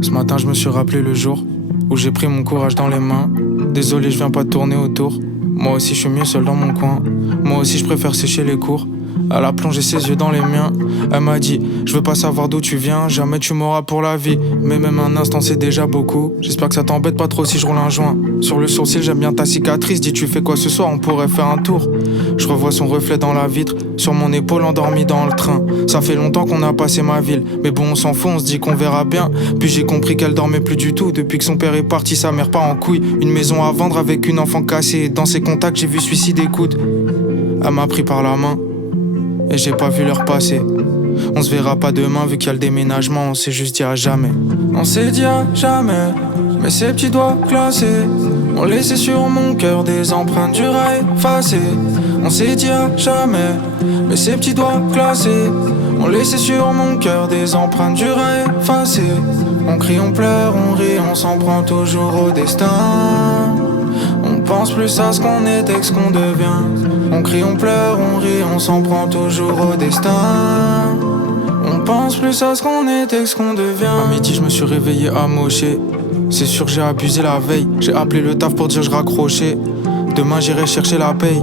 Ce matin je me suis rappelé le jour où j'ai pris mon courage dans les mains. Désolé, je viens pas tourner autour. Moi aussi je suis mieux seul dans mon coin. Moi aussi je préfère sécher les cours. Elle a plongé ses yeux dans les miens. Elle m'a dit, je veux pas savoir d'où tu viens. Jamais tu m'auras pour la vie. Mais même un instant c'est déjà beaucoup. J'espère que ça t'embête pas trop si je roule un joint. Sur le sourcil j'aime bien ta cicatrice. Dis tu fais quoi ce soir, on pourrait faire un tour. Je revois son reflet dans la vitre. Sur mon épaule endormi dans le train. Ça fait longtemps qu'on a passé ma ville. Mais bon on s'en fout, on se dit qu'on verra bien. Puis j'ai compris qu'elle dormait plus du tout. Depuis que son père est parti, sa mère part en couille. Une maison à vendre avec une enfant cassée. Dans ses contacts j'ai vu suicide, écoute. Elle m'a pris par la main et j'ai pas vu l'heure passer. On se verra pas demain vu qu'il y a le déménagement. On s'est juste dit à jamais. On s'est dit à jamais. Mais ces petits doigts glacés ont laissé sur mon cœur des empreintes dures à effacer. On s'est dit à jamais. Mais ces petits doigts glacés ont laissé sur mon cœur des empreintes dures à effacer. On crie, on pleure, on rit, on s'en prend toujours au destin. On pense plus à ce qu'on était que ce qu'on devient. On crie, on pleure, on rit, on s'en prend toujours au destin. On pense plus à ce qu'on était que ce qu'on devient. À midi je me suis réveillé amoché. C'est sûr que j'ai abusé la veille. J'ai appelé le taf pour dire je raccrochais. Demain j'irai chercher la paye.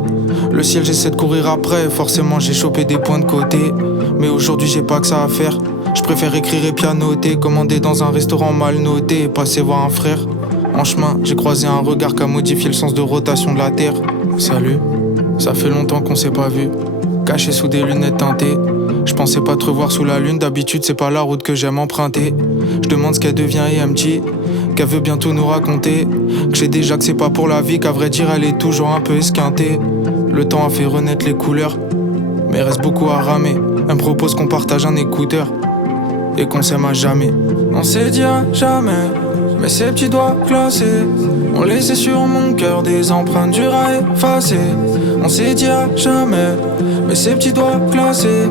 Le ciel j'essaie de courir après. Forcément j'ai chopé des points de côté. Mais aujourd'hui j'ai pas que ça à faire. Je préfère écrire et pianoter. Commander dans un restaurant mal noté et passer voir un frère. En chemin j'ai croisé un regard qui a modifié le sens de rotation de la terre. Salut, ça fait longtemps qu'on s'est pas vu. Caché sous des lunettes teintées. Je pensais pas te revoir sous la lune. D'habitude c'est pas la route que j'aime emprunter. Je demande ce qu'elle devient et elle me dit qu'elle veut bientôt nous raconter. Que j'ai déjà que c'est pas pour la vie. Qu'à vrai dire elle est toujours un peu esquintée. Le temps a fait renaître les couleurs, mais reste beaucoup à ramer. Elle me propose qu'on partage un écouteur et qu'on s'aime à jamais. On s'est dit à jamais. Mais ces petits doigts glacés ont laissé sur mon cœur des empreintes dures à effacer. On s'est dit à jamais. Mais ces petits doigts glacés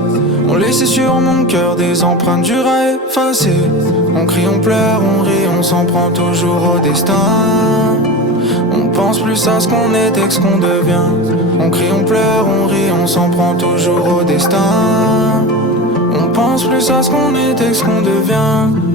ont laissé sur mon cœur des empreintes dures à effacer. On crie, on pleure, on rit, on s'en prend toujours au destin. On pense plus à ce qu'on était que ce qu'on devient. On crie, on pleure, on rit, on s'en prend toujours au destin. On pense plus à ce qu'on était que ce qu'on devient.